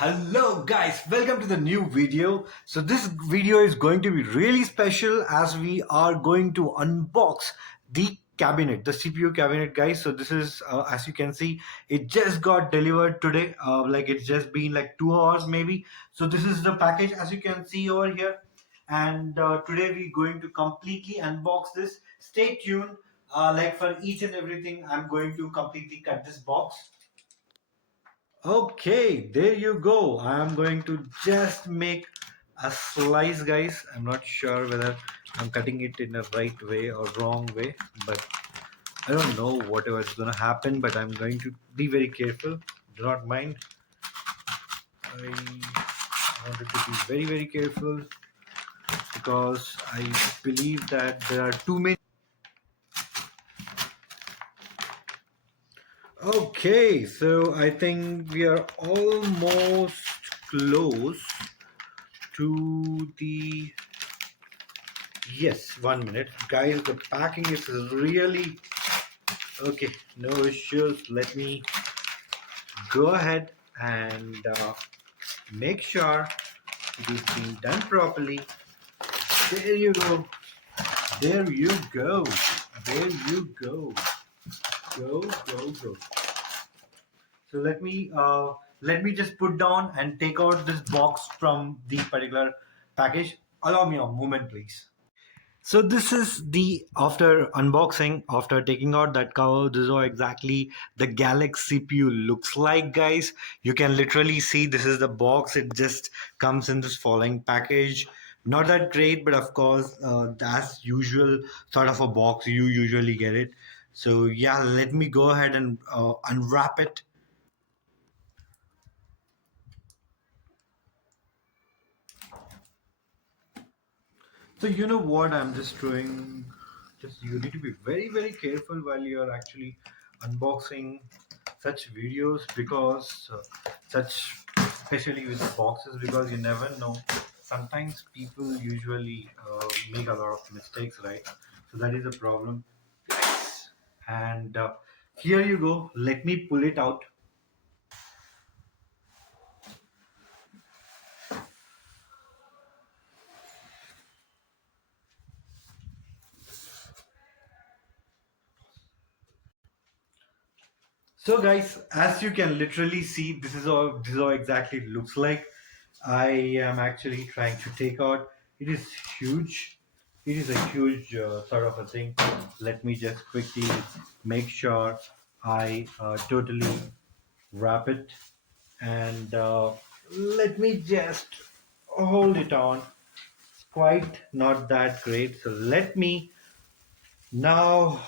Hello guys, welcome to the new video. So this video is going to be really special as we are going to unbox the cabinet, the CPU cabinet guys. So this is as you can see, it just got delivered today. Like it's just been like 2 hours maybe. So this is the package as you can see over here. And today we're going to completely unbox this. Stay tuned. Like for each and everything, I'm going to completely cut this box. Okay, there you go. I am going to just make a slice, guys. I'm not sure whether I'm cutting it in the right way or wrong way, but I don't know whatever is going to happen, but I'm going to be very careful. Do not mind. I wanted to be very, very careful because I believe that there are too many. Okay, so I think we are almost close to the. Yes, 1 minute. Guys, the packing is really okay. No issues. Let me go ahead and make sure it is being done properly. There you go. There you go. There you go. Go, go, go. So let me just put down and take out this box from the particular package. Allow me a moment, please. So this is the after unboxing, after taking out that cover, this is how exactly the Galax CPU looks like, guys. You can literally see this is the box. It just comes in this following package. Not that great, but of course, as usual sort of a box, you usually get it. So yeah, let me go ahead and unwrap it. So you know what I'm just doing? Just you need to be very very careful while you're actually unboxing such videos because such especially with boxes because you never know. Sometimes people usually make a lot of mistakes, right? So that is a problem. And here you go. Let me pull it out. So guys, as you can literally see, this is how exactly it looks like. I am actually trying to take out. It is huge. It is a huge sort of a thing. Let me just quickly make sure I totally wrap it and let me just hold it on. Quite not that great. So let me now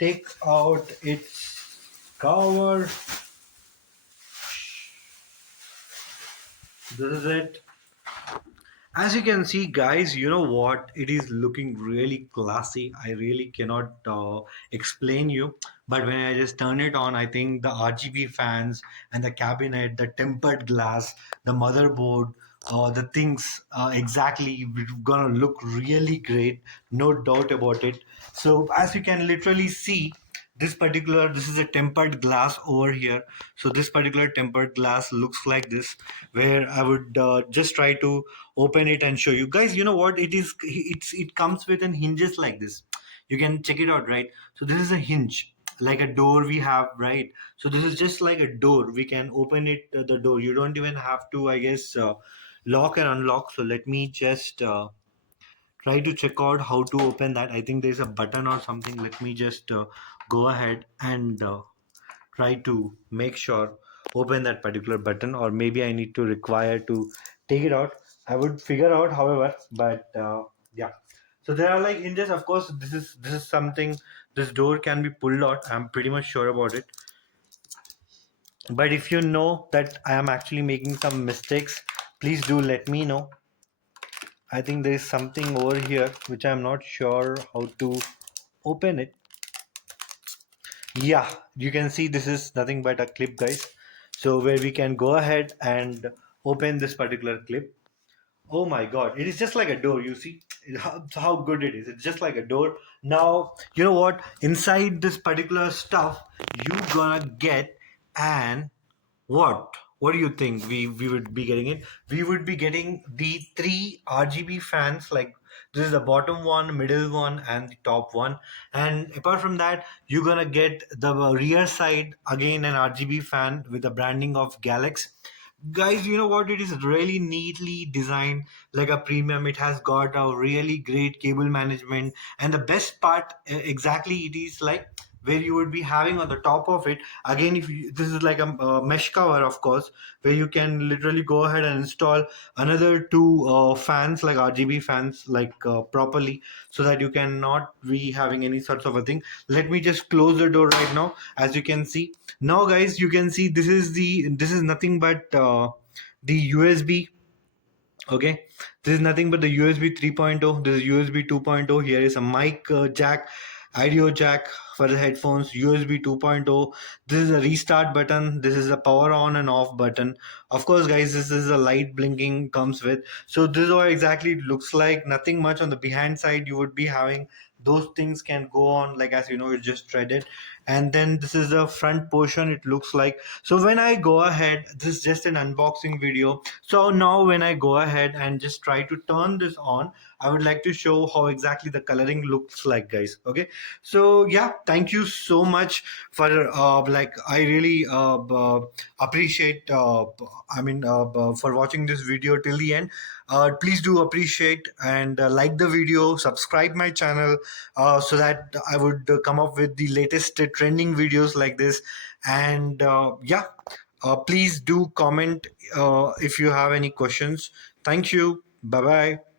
take out its cover. This is it. As you can see, guys, you know what? It is looking really classy. I really cannot explain you. But when I just turn it on, I think the RGB fans and the cabinet, the tempered glass, the motherboard, the things exactly gonna look really great. No doubt about it. So as you can literally see, this is a tempered glass over here. So this particular tempered glass looks like this, where I would just try to open it and show you guys. You know what it is? It comes with an hinges like this. You can check it out, right? So this is a hinge, like a door we have, right? So this is just like a door. We can open it, the door. You don't even have to, I guess, lock and unlock. So let me just try to check out how to open that. I think there's a button or something. Let me just go ahead and try to make sure open that particular button, or maybe I need to require to take it out. I would figure out however, but yeah. So there are like hinges. Of course, this is something. This door can be pulled out. I'm pretty much sure about it. But if you know that I am actually making some mistakes, please do let me know. I think there is something over here which I'm not sure how to open it. Yeah, you can see this is nothing but a clip, guys. So where we can go ahead and open this particular clip. Oh my god, it is just like a door. You see how good it is. It's just like a door. Now you know what, inside this particular stuff you gonna get an what what do you think we would be getting it? We would be getting the three RGB fans, like this is the bottom one, middle one, and the top one. And apart from that, you're gonna get the rear side again an RGB fan with the branding of Galax. Guys, you know what? It is really neatly designed like a premium. It has got a really great cable management, and the best part, exactly, it is like where you would be having on the top of it again. If you, this is like a mesh cover, of course, where you can literally go ahead and install another two fans, like RGB fans, like properly, so that you cannot be having any sorts of a thing. Let me just close the door right now. As you can see now, guys, you can see this is nothing but the USB. Okay, this is nothing but the USB 3.0. This is USB 2.0. Here is a mic jack, audio jack for the headphones, USB 2.0. This is a restart button. This is a power on and off button. Of course, guys, this is a light blinking comes with. So this is what exactly it looks like. Nothing much on the behind side. You would be having those things can go on, like, as you know, it's just threaded. And then this is the front portion, it looks like. So when I go ahead, this is just an unboxing video. So now when I go ahead and just try to turn this on, I would like to show how exactly the coloring looks like, guys. Okay, so yeah, thank you so much for like, I really appreciate for watching this video till the end. Please do appreciate and like the video, subscribe my channel, so that I would come up with the latest trending videos like this. And yeah, please do comment if you have any questions. Thank you. Bye bye.